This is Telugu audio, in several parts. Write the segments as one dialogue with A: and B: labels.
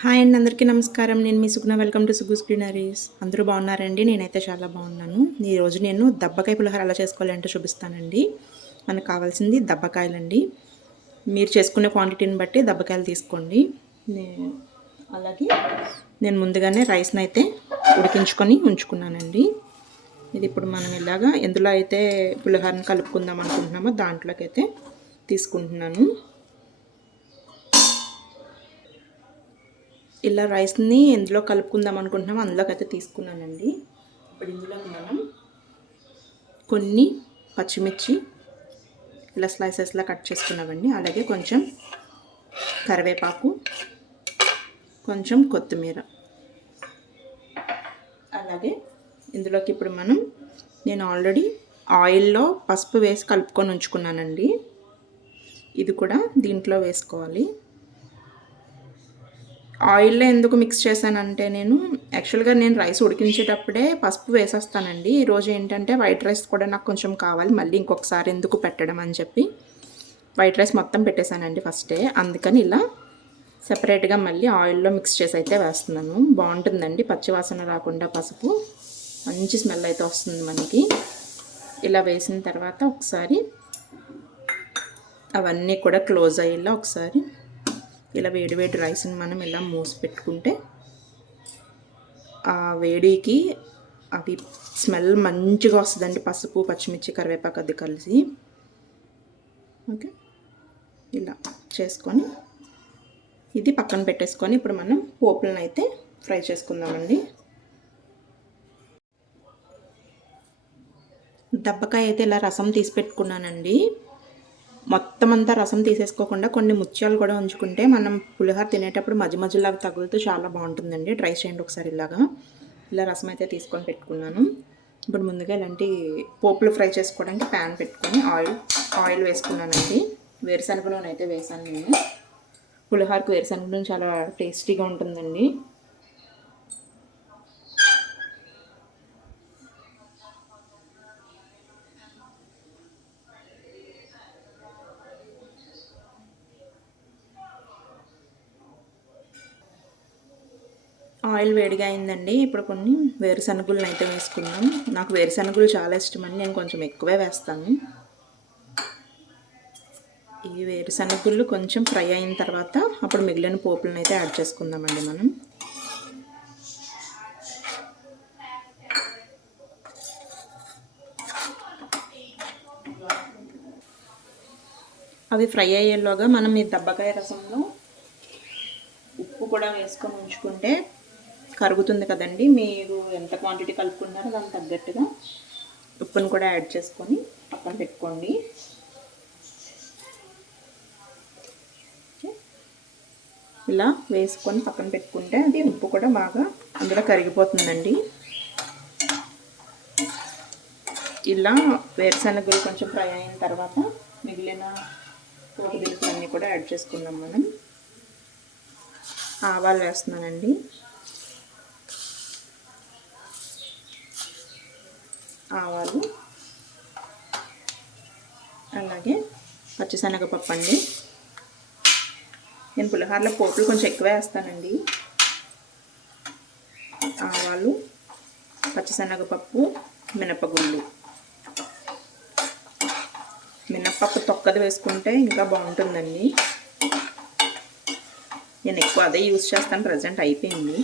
A: హాయ్ అండి అందరికీ నమస్కారం. నేను మీ సుగుణ. Welcome to సుగు స్క్రీనరీస్. అందరూ బాగున్నారండి? నేనైతే చాలా బాగున్నాను. ఈరోజు నేను దబ్బకాయ పులిహోర ఎలా చేసుకోవాలంటే చూపిస్తానండి. మనకు కావాల్సింది దబ్బకాయలండి. మీరు చేసుకునే క్వాంటిటీని బట్టి దబ్బకాయలు తీసుకోండి. నే- అలాగే నేను ముందుగానే రైస్ని అయితే ఉడికించుకొని ఉంచుకున్నానండి. ఇది ఇప్పుడు మనం ఇలాగా ఎందులో అయితే పులిహోరని కలుపుకుందాం అనుకుంటున్నామో దాంట్లోకి అయితే తీసుకుంటున్నాను. ఇలా రైస్ని ఎందులో కలుపుకుందాం అనుకుంటున్నామో అందులోకి అయితే తీసుకున్నానండి. ఇప్పుడు ఇందులోకి మనం కొన్ని పచ్చిమిర్చి ఇలా స్లైసెస్లా కట్ చేసుకున్నామండి. అలాగే కొంచెం కరివేపాకు కొంచెం కొత్తిమీర. అలాగే ఇందులోకి ఇప్పుడు మనం నేను ఆల్రెడీ ఆయిల్లో పసుపు వేసి కలుపుకొని ఉంచుకున్నానండి. ఇది కూడా దీంట్లో వేసుకోవాలి. ఆయిల్లో ఎందుకు మిక్స్ చేశానంటే నేను యాక్చువల్గా నేను రైస్ ఉడికించేటప్పుడే పసుపు వేసేస్తానండి. ఈరోజు ఏంటంటే వైట్ రైస్ కూడా నాకు కొంచెం కావాలి. మళ్ళీ ఇంకొకసారి ఎందుకు పెట్టడం అని చెప్పి వైట్ రైస్ మొత్తం పెట్టేశానండి ఫస్టే. అందుకని ఇలా సెపరేట్గా మళ్ళీ ఆయిల్లో మిక్స్ చేసి అయితే వేస్తున్నాను. బాగుంటుందండి. పచ్చివాసన రాకుండా పసుపు. మంచి స్మెల్ అయితే వస్తుంది మనకి. ఇలా వేసిన తర్వాత ఒకసారి అవన్నీ కూడా క్లోజ్ అయ్యేలా ఒకసారి ఇలా వేడి వేడి రైస్ని మనం ఇలా మూసి పెట్టుకుంటే ఆ వేడికి అవి స్మెల్ మంచిగా వస్తుందండి. పసుపు పచ్చిమిర్చి కరివేపాకు అది కలిసి. ఓకే? ఇలా చేసుకొని ఇది పక్కన పెట్టేసుకొని ఇప్పుడు మనం పోపులను అయితే ఫ్రై చేసుకుందామండి. దబ్బకాయ అయితే ఇలా రసం తీసి పెట్టుకున్నానండి. మొత్తం అంతా రసం తీసేసుకోకుండా కొన్ని ముత్యాలు కూడా ఉంచుకుంటే మనం పులిహోర తినేటప్పుడు మధ్య మధ్యలాగా తగులుతూ చాలా బాగుంటుందండి. ట్రై చేయండి ఒకసారి ఇలాగా. ఇలా రసం అయితే తీసుకొని పెట్టుకున్నాను. ఇప్పుడు ముందుగా ఇలాంటి పోపులు ఫ్రై చేసుకోవడానికి ప్యాన్ పెట్టుకొని ఆయిల్ ఆయిల్ వేసుకున్నానండి. వేరుశనగ నూనె అయితే వేసాను నేను. పులిహోరకు వేరుశనగ నూనె చాలా టేస్టీగా ఉంటుందండి. ఆయిల్ వేడిగా అయిందండి. ఇప్పుడు కొన్ని వేరుశనగులను అయితే వేసుకుందాం. నాకు వేరుశనగులు చాలా ఇష్టమని నేను కొంచెం ఎక్కువే వేస్తాను. ఈ వేరుశనగుళ్ళు కొంచెం ఫ్రై అయిన తర్వాత అప్పుడు మిగిలిన పోపులను అయితే యాడ్ చేసుకుందామండి మనం. అవి ఫ్రై అయ్యేలోగా మనం ఈ దబ్బకాయ రసంలో ఉప్పు కూడా వేసుకొని ఉంచుకుంటే కరుగుతుంది కదండి. మీరు ఎంత క్వాంటిటీ కలుపుకున్నారో దానికి తగ్గట్టుగా ఉప్పును కూడా యాడ్ చేసుకొని పక్కన పెట్టుకోండి. ఇలా వేసుకొని పక్కన పెట్టుకుంటే అది ఉప్పు కూడా బాగా అందులో కరిగిపోతుందండి. ఇలా వేరుశనగలు కొంచెం ఫ్రై అయిన తర్వాత మిగిలిన పోపు దినుసులన్నీ కూడా యాడ్ చేసుకున్నాం మనం. ఆవాలు వేస్తున్నానండి. ఆవాలు అలాగే పచ్చిశనగపప్పు అండి. నేను పులిహోరలో పోపులు కొంచెం ఎక్కువ వేస్తానండి. ఆవాలు పచ్చిశనగపప్పు మినపగుళ్ళు మినప్పప్పు తొక్కది వేసుకుంటే ఇంకా బాగుంటుందండి. నేను ఎక్కువ అదే యూస్ చేస్తాను ప్రజెంట్ అయిపోయింది.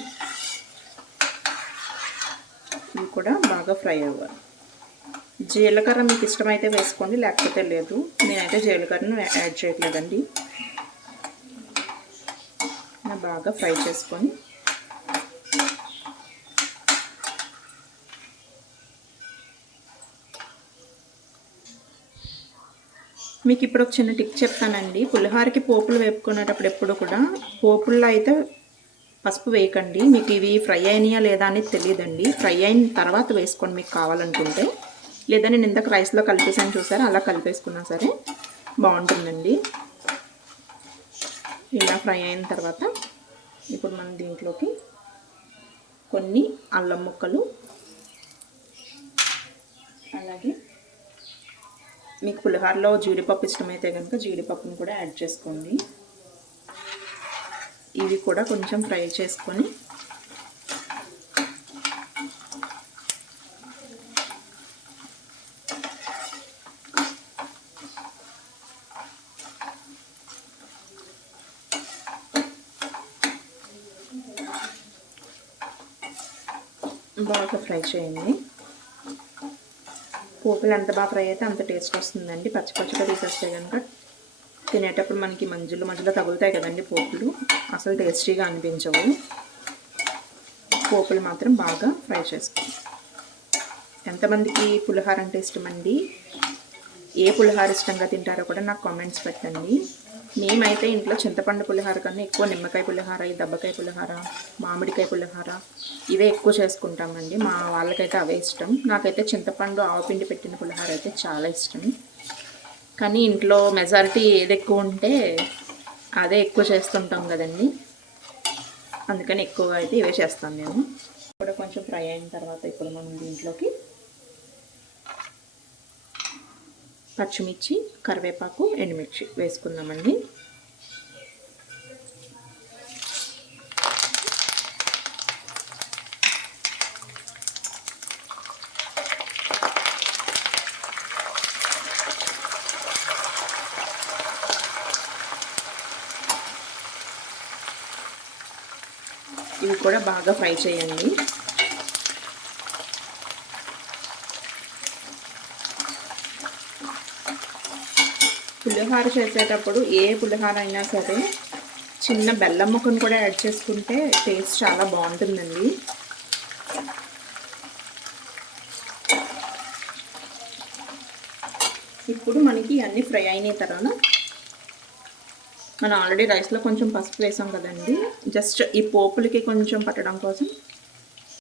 A: ఇవి కూడా బాగా ఫ్రై అవ్వాలి. జీలకర్ర మీకు ఇష్టమైతే వేసుకోండి లేకపోతే లేదు. నేనైతే జీలకర్రను యాడ్ చేయట్లేదండి. బాగా ఫ్రై చేసుకొని మీకు ఇప్పుడు ఒక చిన్న టిప్ చెప్తానండి. పులిహోరకి పోపులు వేపుకునేటప్పుడు ఎప్పుడు కూడా పోపుల్లో అయితే పసుపు వేయకండి. మీకు ఇవి ఫ్రై అయినాయా లేదా అనేది తెలియదండి ఫ్రై అయిన తర్వాత వేసుకోండి మీకు కావాలనుకుంటే. లేదా నేను ఇంతకు రైస్లో కలిపేసాను చూసారా? అలా కలిపేసుకున్నా సరే బాగుంటుందండి. ఇలా ఫ్రై అయిన తర్వాత ఇప్పుడు మనం దీంట్లోకి కొన్ని అల్లం ముక్కలు అలాగే మీకు పులిహోరలో జీడిపప్పు ఇష్టమైతే కనుక జీడిపప్పును కూడా యాడ్ చేసుకోండి. ఇవి కూడా కొంచెం ఫ్రై చేసుకొని బాగా ఫ్రై చేయండి. పోపులు ఎంత బాగా ఫ్రై అయితే అంత టేస్ట్ వస్తుందండి. పచ్చి పచ్చిగా తీసేస్తే కనుక తినేటప్పుడు మనకి మంజులు మధ్యలో తగులుతాయి కదండి పోపులు. అసలు టేస్టీగా అనిపించవు. పోపులు మాత్రం బాగా ఫ్రై చేసుకోండి. ఎంతమందికి పులిహార అంటే ఇష్టమండి? ఏ పులిహార ఇష్టంగా తింటారో కూడా నాకు కామెంట్స్ పెట్టండి. మేమైతే ఇంట్లో చింతపండు పులిహార కన్నా ఎక్కువ నిమ్మకాయ పులిహార ఈ దబ్బకాయ పులిహార మామిడికాయ పులిహార ఇవే ఎక్కువ చేసుకుంటామండి. మా వాళ్ళకైతే అవే ఇష్టం. నాకైతే చింతపండు ఆవపిండి పెట్టిన పులిహార అయితే చాలా ఇష్టం. కానీ ఇంట్లో మెజారిటీ ఏది ఎక్కువ ఉంటే అదే ఎక్కువ చేస్తుంటాం కదండి. అందుకని ఎక్కువగా అయితే ఇవే చేస్తాం మేము. కూడా కొంచెం ఫ్రై అయిన తర్వాత ఇప్పుడు మనం దీంట్లోకి పచ్చిమిర్చి కరివేపాకు ఎండుమిర్చి వేసుకుందామండి. ఇవి కూడా బాగా ఫ్రై చేయండి. పులిహార చేసేటప్పుడు ఏ పులిహార అయినా సరే చిన్న బెల్లం ముక్కను కూడా యాడ్ చేసుకుంటే టేస్ట్ చాలా బాగుంటుందండి. ఇప్పుడు మనకి అన్నీ ఫ్రై అయిన తర్వాత మనం ఆల్రెడీ రైస్లో కొంచెం పసుపు వేసాం కదండి. జస్ట్ ఈ పోపులకి కొంచెం పట్టడం కోసం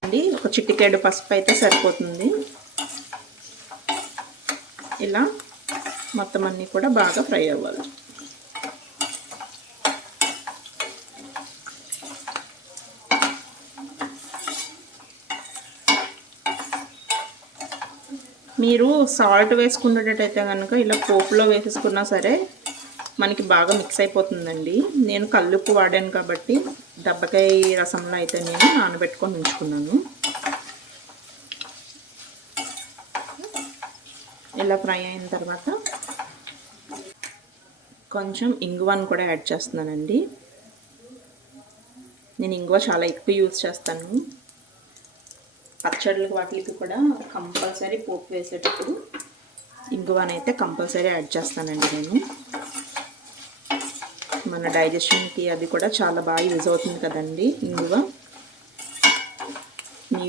A: అండి ఒక చిట్టికేడు పసుపు అయితే సరిపోతుంది. ఇలా మొత్తం అన్నీ కూడా బాగా ఫ్రై అవ్వాలి. మీరు సాల్ట్ వేసుకున్నట్టయితే కనుక ఇలా పోపులో వేసేసుకున్నా సరే మనకి బాగా మిక్స్ అయిపోతుందండి. నేను కల్లుప్పు వాడాను కాబట్టి దెబ్బకాయ రసంలో అయితే నేను నానబెట్టుకొని ఉంచుకున్నాను. ఇలా ఫ్రై అయిన తర్వాత కొంచెం ఇంగువను కూడా యాడ్ చేస్తున్నానండి. నేను ఇంగువ చాలా ఎక్కువ యూజ్ చేస్తాను. పచ్చళ్ళకి వాటికి కూడా కంపల్సరీ పోపు వేసేటప్పుడు ఇంగువనైతే కంపల్సరీ యాడ్ చేస్తానండి నేను. మన డైజెషన్కి అది కూడా చాలా బాగా యూజ్ అవుతుంది కదండి ఇంగువ. మీ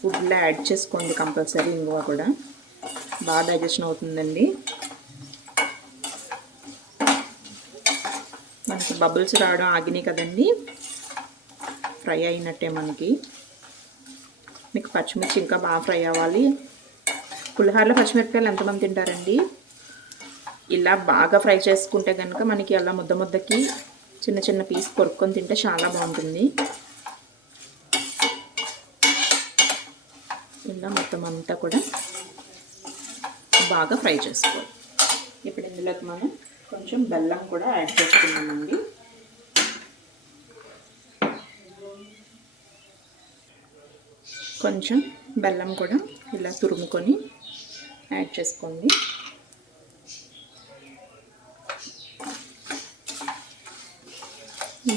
A: ఫుడ్లో యాడ్ చేసుకోండి కంపల్సరీ ఇంగువ కూడా. బాగా డైజెషన్ అవుతుందండి మనకి బబుల్స్ రావడం ఆగినాయి కదండి. ఫ్రై అయినట్టే మనకి. మీకు పచ్చిమిర్చి ఇంకా బాగా ఫ్రై అవ్వాలి. పులిహారలో పచ్చిమిరపకాయలు ఎంతమంది తింటారండి? ఇలా బాగా ఫ్రై చేసుకుంటే కనుక మనకి అలా ముద్ద ముద్దకి చిన్న చిన్న పీస్ కొరుక్కొని తింటే చాలా బాగుంటుంది. ఇలా మొత్తం అంతా కూడా బాగా ఫ్రై చేసుకోవాలి. ఇప్పుడు ఇందులోకి మనం కొంచెం బెల్లం కూడా యాడ్ చేసుకున్నామండి కొంచెం బెల్లం కూడా ఇలా తురుముకొని యాడ్ చేసుకోండి.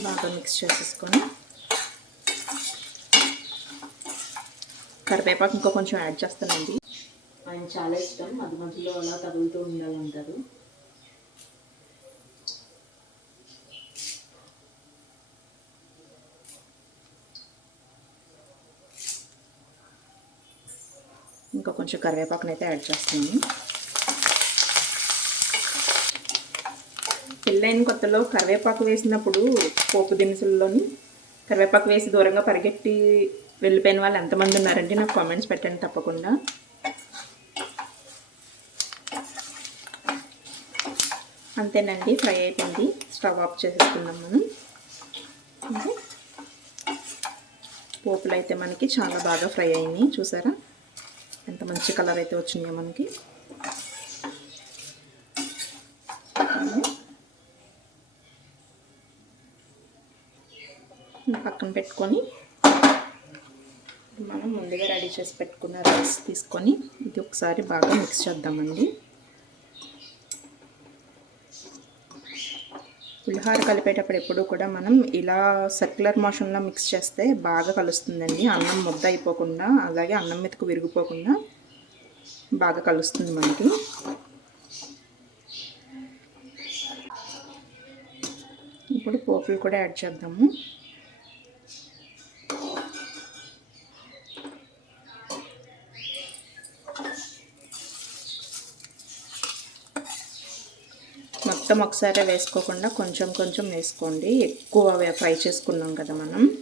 A: బాగా మిక్స్ చేసేసుకొని కరివేపాకు ఇంకా కొంచెం యాడ్ చేస్తానండి. ఆయన చాలా ఇష్టం. మధ్య మధ్యలో అలా తగులుతూ ఉండాలంటారు ఇంకా కొంచెం కరివేపాకునైతే యాడ్ చేస్తాను. పెళ్ళైన కొత్తలో కరివేపాకు వేసినప్పుడు పోపు దినుసుల్లోని కరివేపాకు వేసి దూరంగా పరిగెట్టి వెళ్ళిపోయిన వాళ్ళు ఎంతమంది ఉన్నారంటే నాకు కామెంట్స్ పెట్టండి తప్పకుండా. అంతేనండి ఫ్రై అయిపోయింది. స్టవ్ ఆఫ్ చేసేసుకుందాం మనం. పోపులు అయితే మనకి చాలా బాగా ఫ్రై అయినాయి. చూసారా? ఎంత మంచి కలర్ అయితే వచ్చినాయో మనకి. పక్కన పెట్టుకొని మనం ముందుగా రెడీ చేసి పెట్టుకున్న రైస్ తీసుకొని ఇది ఒకసారి బాగా మిక్స్ చేద్దామండి. పులిహోర కలిపేటప్పుడు ఎప్పుడు కూడా మనం ఇలా సర్క్యులర్ మోషన్లో మిక్స్ చేస్తే బాగా కలుస్తుందండి. అన్నం ముద్ద అయిపోకుండా అలాగే అన్నం మెతుకు విరిగిపోకుండా బాగా కలుస్తుంది మనకి. ఇప్పుడు పోపులు కూడా యాడ్ చేద్దాము. మొత్తం ఒకసారి వేసుకోకుండా కొంచెం కొంచెం వేసుకోండి. ఎక్కువ ఫ్రై చేసుకున్నాం కదా మనం.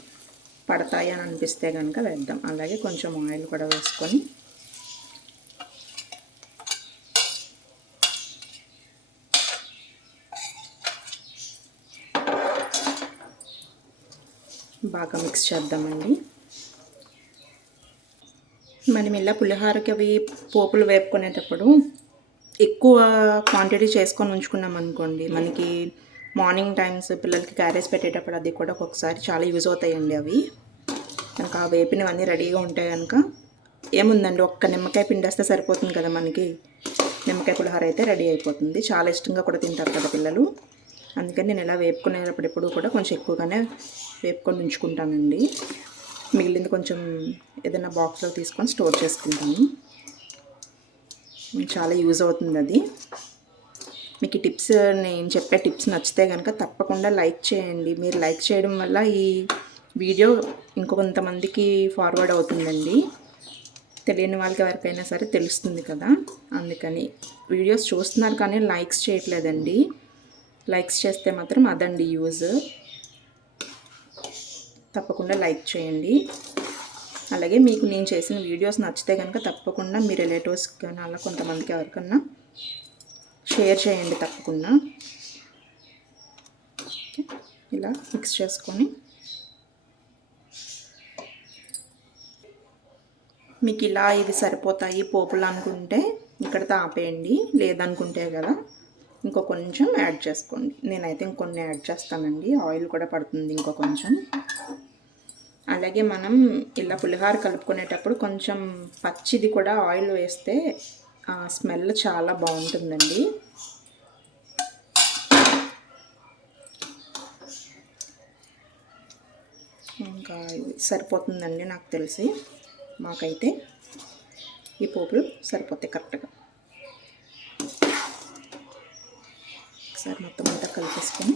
A: పడతాయి అని అనిపిస్తే కనుక వేద్దాం. అలాగే కొంచెం ఆయిల్ కూడా వేసుకొని. బాగా మిక్స్ చేద్దామండి. మనం ఇలా పులిహోరకి అవి పోపులు వేపుకునేటప్పుడు ఎక్కువ క్వాంటిటీ చేసుకొని ఉంచుకున్నాం అనుకోండి మనకి మార్నింగ్ టైమ్స్ పిల్లలకి క్యారేజ్ పెట్టేటప్పుడు అది కూడా ఒక్కొక్కసారి చాలా యూజ్ అవుతాయండి అవి. కనుక ఆ వేపినవన్నీ రెడీగా ఉంటాయి కనుక ఏముందండి ఒక్క నిమ్మకాయ పిండేస్తే సరిపోతుంది కదా మనకి. నిమ్మకాయ పులిహోర అయితే రెడీ అయిపోతుంది. చాలా ఇష్టంగా కూడా తింటారు కదా పిల్లలు. అందుకని నేను ఇలా వేపుకునేటప్పుడు ఎప్పుడు కూడా కొంచెం ఎక్కువగానే వేపుకొని ఉంచుకుంటానండి. మిగిలింది కొంచెం ఏదైనా బాక్స్లో తీసుకొని స్టోర్ చేసుకుంటాను. చాలా యూజ్ అవుతుంది అది. మీకు ఈ టిప్స్ నేను చెప్పే టిప్స్ నచ్చితే కనుక తప్పకుండా లైక్ చేయండి. మీరు లైక్ చేయడం వల్ల ఈ వీడియో ఇంకొంతమందికి ఫార్వర్డ్ అవుతుందండి. తెలియని వాళ్ళకి ఎవరికైనా సరే తెలుస్తుంది కదా. అందుకని వీడియోస్ చూస్తున్నారు కానీ లైక్స్ చేయట్లేదండి. లైక్స్ చేస్తే మాత్రం అదండి యూజ్. తప్పకుండా లైక్ చేయండి. అలాగే మీకు నేను చేసిన వీడియోస్ నచ్చితే కనుక తప్పకుండా మీ రిలేటివ్స్ కానీ అలా కొంతమందికి ఎవరికన్నా షేర్ చేయండి తప్పకుండా. ఇలా మిక్స్ చేసుకొని మీకు ఇలా ఇవి సరిపోతాయి పోపులు అనుకుంటే ఇక్కడ ఆపేయండి. లేదనుకుంటే కదా ఇంకో కొంచెం యాడ్ చేసుకోండి. నేనైతే ఇంకొన్ని యాడ్ చేస్తానండి. ఆయిల్ కూడా పడుతుంది ఇంకో కొంచెం. అలాగే మనం ఇలా పులిహార కలుపుకునేటప్పుడు కొంచెం పచ్చిది కూడా ఆయిల్ వేస్తే స్మెల్ చాలా బాగుంటుందండి. ఇంకా సరిపోతుందండి నాకు తెలిసి. మాకైతే ఈ పోపులు సరిపోతాయి కరెక్ట్గా. ఒకసారి మొత్తం అంతా కలిపేసుకొని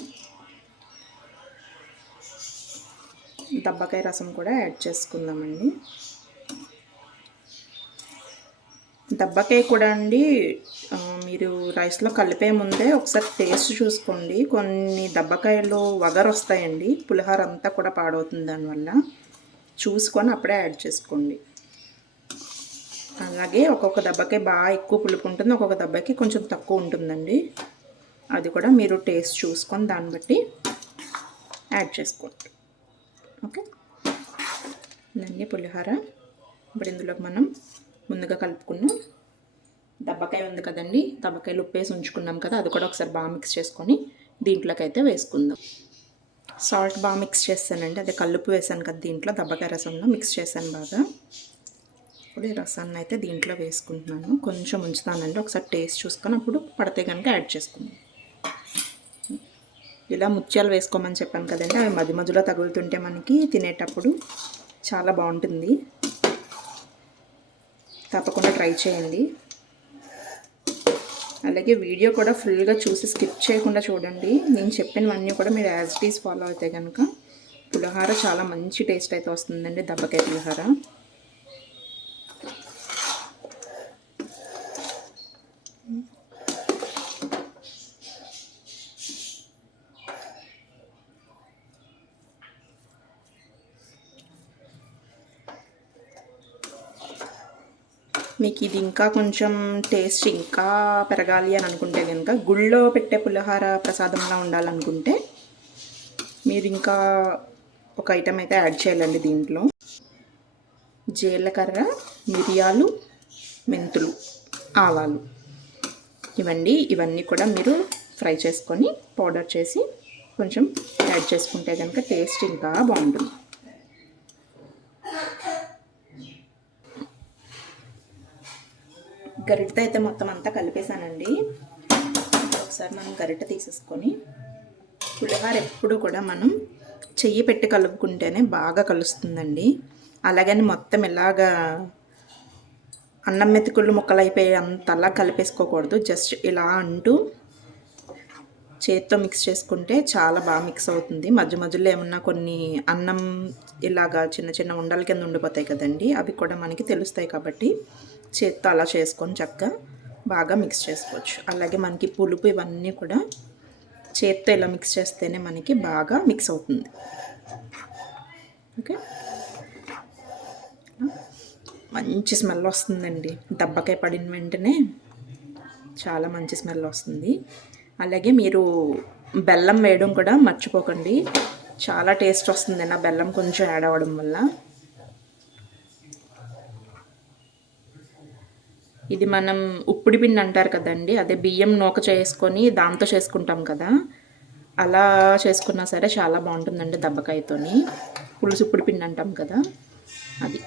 A: దబ్బకాయ రసం కూడా యాడ్ చేసుకుందామండి. దబ్బకాయ కూడా అండి మీరు రైస్లో కలిపే ముందే ఒకసారి టేస్ట్ చూసుకోండి. కొన్ని దబ్బకాయలు వగరు వస్తాయండి పులిహోర అంతా కూడా పాడవుతుంది దానివల్ల. చూసుకొని అప్పుడే యాడ్ చేసుకోండి. అలాగే ఒక్కొక్క దెబ్బకి బాగా ఎక్కువ పులుపు ఉంటుంది ఒక్కొక్క దెబ్బకి కొంచెం తక్కువ ఉంటుందండి. అది కూడా మీరు టేస్ట్ చూసుకొని దాన్ని బట్టి యాడ్ చేసుకోండి. ఓకే. ఇదండి పులిహోర. ఇప్పుడు ఇందులోకి మనం ముందుగా కలుపుకున్నాం దబ్బకాయ ఉంది కదండి. దబ్బకాయలు ఉప్పేసి ఉంచుకున్నాం కదా అది కూడా ఒకసారి బాగా మిక్స్ చేసుకొని దీంట్లోకి అయితే వేసుకుందాం. సాల్ట్ బాగా మిక్స్ చేస్తానండి. అదే కల్లుపు వేసాను కదా దీంట్లో దబ్బకాయ రసంలో మిక్స్ చేశాను బాగా. ఇప్పుడు ఈ రసాన్ని అయితే దీంట్లో వేసుకుంటున్నాను. కొంచెం ఉంచుతానండి. ఒకసారి టేస్ట్ చూసుకొని అప్పుడు పడితే కనుక యాడ్ చేసుకుందాం. ఇలా ముత్యాలు వేసుకోమని చెప్పాను కదండి అవి మధ్య మధ్యలో తగులుతుంటే మనకి తినేటప్పుడు చాలా బాగుంటుంది. తప్పకుండా ట్రై చేయండి. అలాగే వీడియో కూడా ఫుల్గా చూసి స్కిప్ చేయకుండా చూడండి. నేను చెప్పినవన్నీ కూడా మీరు యాజ్ ఇట్ ఈస్ ఫాలో అయితే కనుక పులిహార చాలా మంచి టేస్ట్ అయితే వస్తుందండి దెబ్బకాయ పులిహార. మీకు ఇది ఇంకా కొంచెం టేస్ట్ ఇంకా పెరగాలి అని అనుకుంటే కనుక గుళ్ళో పెట్టే పులిహార ప్రసాదంలా ఉండాలనుకుంటే మీరు ఇంకా ఒక ఐటెం అయితే యాడ్ చేయాలండి దీంట్లో. జీలకర్ర మిరియాలు మెంతులు ఆవాలు. ఇవండి ఇవన్నీ కూడా మీరు ఫ్రై చేసుకొని పౌడర్ చేసి కొంచెం యాడ్ చేసుకుంటే కనుక టేస్ట్ ఇంకా బాగుంటుంది. గరిటతో అయితే మొత్తం అంతా కలిపేసానండి ఒకసారి మనం గరిట తీసేసుకొని పులిహార ఎప్పుడు కూడా మనం చెయ్యి పెట్టి కలుపుకుంటేనే బాగా కలుస్తుందండి. అలాగని మొత్తం ఇలాగా అన్నం మెతుకుళ్ళు ముక్కలు అయిపోయి అంతలా కలిపేసుకోకూడదు. జస్ట్ ఇలా అంటూ చేతితో మిక్స్ చేసుకుంటే చాలా బాగా మిక్స్ అవుతుంది. మధ్య మధ్యలో ఏమన్నా కొన్ని అన్నం ఇలాగా చిన్న చిన్న ఉండల కింద ఉండిపోతాయి కదండి అవి కూడా మనకి తెలుస్తాయి కాబట్టి చేత్తో అలా చేసుకొని చక్కగా బాగా మిక్స్ చేసుకోవచ్చు. అలాగే మనకి పులుపు ఇవన్నీ కూడా చేత్తో ఇలా మిక్స్ చేస్తేనే మనకి బాగా మిక్స్ అవుతుంది. ఓకే? మంచి స్మెల్ వస్తుందండి. దెబ్బకాయ పడిన వెంటనే చాలా మంచి స్మెల్ వస్తుంది. అలాగే మీరు బెల్లం వేయడం కూడా మర్చిపోకండి. చాలా టేస్ట్ వస్తుంది. నా బెల్లం కొంచెం యాడ్ అవ్వడం వల్ల. ఇది మనం ఉప్పుడి పిండి అంటారు కదండి అదే బియ్యం నూక చేసుకొని దాంతో చేసుకుంటాం కదా. అలా చేసుకున్నా సరే చాలా బాగుంటుందండి దెబ్బకాయతోని. పులుసు ఉప్పుడి పిండి అంటాం కదా అది.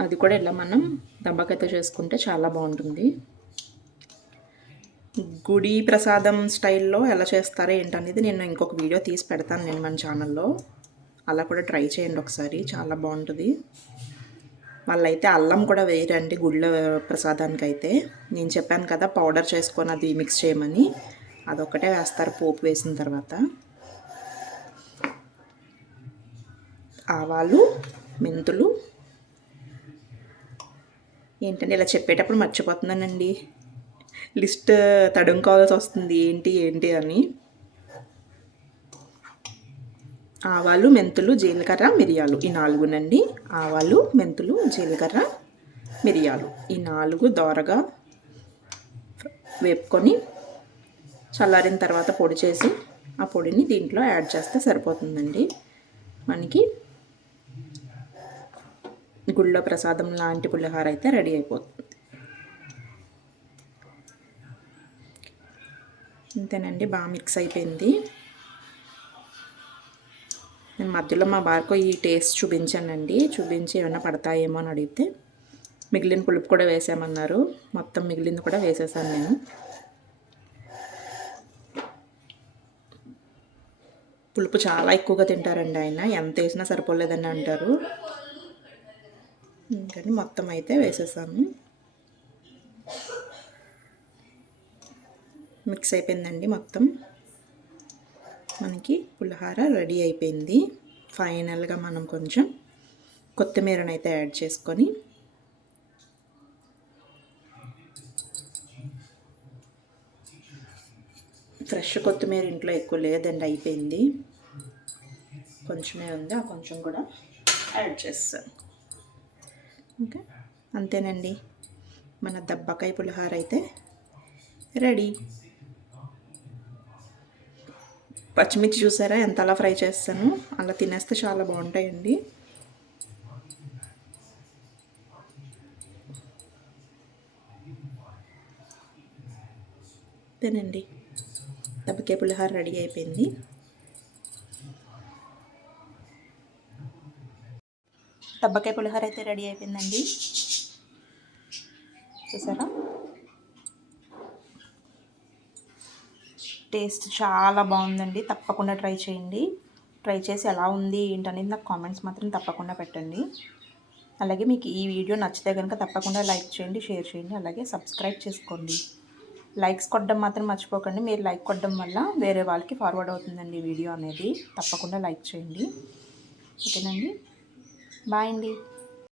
A: అది కూడా ఇలా మనం దెబ్బకాయతో చేసుకుంటే చాలా బాగుంటుంది. గుడి ప్రసాదం స్టైల్లో ఎలా చేస్తారో ఏంటనేది నేను ఇంకొక వీడియో తీసి పెడతాను నేను మన ఛానల్లో. అలా కూడా ట్రై చేయండి ఒకసారి చాలా బాగుంటుంది. వాళ్ళైతే అల్లం కూడా వేయరండి గుళ్ళ ప్రసాదానికి అయితే నేను చెప్పాను కదా పౌడర్ చేసుకొని అది మిక్స్ చేయమని. అదొక్కటే వేస్తారు పోపు వేసిన తర్వాత. ఆవాలు మెంతులు. ఏంటంటే ఇలా చెప్పేటప్పుడు మర్చిపోతున్నానండి. లిస్ట్ తడుముకోవాల్సి వస్తుంది. ఏంటి ఏంటి అని. ఆవాలు మెంతులు జీలకర్ర మిరియాలు. ఈ నాలుగునండి. ఆవాలు మెంతులు జీలకర్ర మిరియాలు. ఈ నాలుగు దోరగా వేపుకొని చల్లారిన తర్వాత పొడి చేసి ఆ పొడిని దీంట్లో యాడ్ చేస్తే సరిపోతుందండి. మనకి గుళ్ళో ప్రసాదం లాంటి పులిహార అయితే రెడీ అయిపోతుంది. అంతేనండి బాగా మిక్స్ అయిపోయింది. మధ్యలో మా బార్కో ఈ టేస్ట్ చూపించానండి. చూపించి ఏమైనా పడతాయేమో అని అడిగితే మిగిలిన పులుపు కూడా వేసామన్నారు. మొత్తం మిగిలింది కూడా వేసేసాను నేను. పులుపు చాలా ఎక్కువగా తింటారండి ఆయన. ఎంత వేసినా సరిపోలేదని అంటారు. కానీ మొత్తం అయితే వేసేసాము మిక్స్ అయిపోయిందండి మొత్తం. మనకి పులిహార రెడీ అయిపోయింది. ఫైనల్గా మనం కొంచెం కొత్తిమీరను అయితే యాడ్ చేసుకొని ఫ్రెష్ కొత్తిమీర ఇంట్లో ఎక్కువ లేదండి అయిపోయింది. కొంచెమే ఉంది ఆ కొంచెం కూడా యాడ్ చేస్తాను. ఓకే? అంతేనండి. మన దబ్బకాయ పులిహార అయితే రెడీ. పచ్చిమిర్చి చూసారా? ఎంత అలా ఫ్రై చేస్తాను. అలా తినేస్తే చాలా బాగుంటాయండి. తినండి. దెబ్బకే పులిహార రెడీ అయిపోయింది. దెబ్బకాయ పులిహార అయితే రెడీ అయిపోయిందండి. చూసారా? టేస్ట్ చాలా బాగుందండి. తప్పకుండా ట్రై చేయండి. ట్రై చేసి ఎలా ఉంది ఏంటనేది నాకు కామెంట్స్ మాత్రం తప్పకుండా పెట్టండి. అలాగే మీకు ఈ వీడియో నచ్చితే కనుక తప్పకుండా లైక్ చేయండి షేర్ చేయండి అలాగే సబ్స్క్రైబ్ చేసుకోండి. లైక్స్ కొట్టడం మాత్రం మర్చిపోకండి. మీరు లైక్ కొట్టడం వల్ల వేరే వాళ్ళకి ఫార్వర్డ్ అవుతుందండి వీడియో అనేది. తప్పకుండా లైక్ చేయండి. ఓకేనండి? బాయ్ అండి.